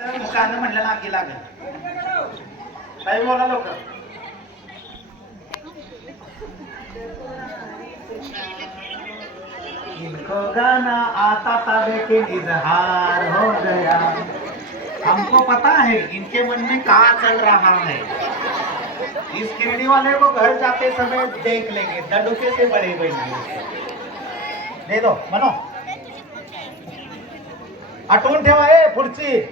मुखानं म्हणलं नाकी लागेल. काही बोला लोक इनको गाना आता ताबे के इजहार हो गया हमको पता है इनके मन में कहा चल रहा है. इस किरणी वाले को घर जाते समय देख लेंगे दडुके से बड़े बनेंगे दे दो मनो. आठवून ठेवा ए पुढची.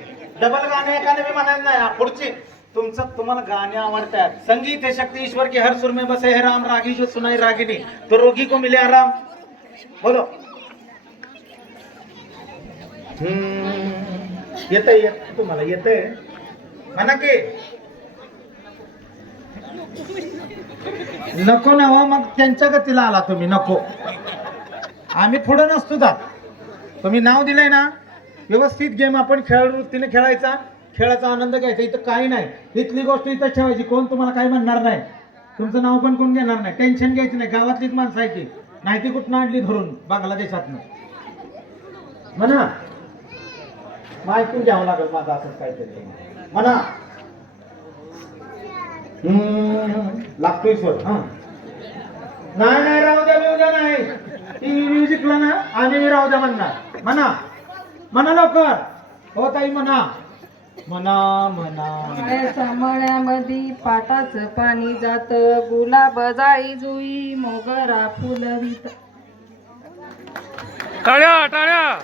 डबल गाणे एकाने मी म्हणायचं नाही. पुढची. तुमचं तुम्हाला गाणे आवडतात. संगीत है शक्ति ईश्वर के हर सुर में बसे है राम रागी जो सुनाई रागिनी. तो रोगी को मिले आराम. बोलो. येत येत तुम्हाला येत म्हणा की. नको ना हो मग त्यांच्या गतीला आला तुम्ही नको. आम्ही पुढे नसतो जात. तुम्ही नाव दिलंय ना? व्यवस्थित गेम आपण खेळाडू वृत्तीने खेळायचा खेळाचा आनंद घ्यायचा इथं काही नाही. इथली गोष्ट इथं ठेवायची कोण तुम्हाला काही म्हणणार नाही. तुमचं नाव पण कोण घेणार नाही. टेन्शन घ्यायचं नाही. गावातलीच माणसं आहे की नाही ती कुठनं आणली धरून बांगलादेशातनं. म्हणा मग ऐकून घ्यावं लागेल माझं असंच काहीतरी. म्हणा हम्म, लागतोय स्वर हा. नाही नाही राहू द्या बिऊ द्या नाही. ती म्युझिकला ना आम्ही राहू द्या म्हणणार. म्हणा म्हणा लवकर. हो ताई म्हणा. म्हणा म्हणा. मळ्यामध्ये पाटाचं पाणी जात. गुलाब जाळी जुई मोगरा फुलवीत. टाळ्या टाळ्या.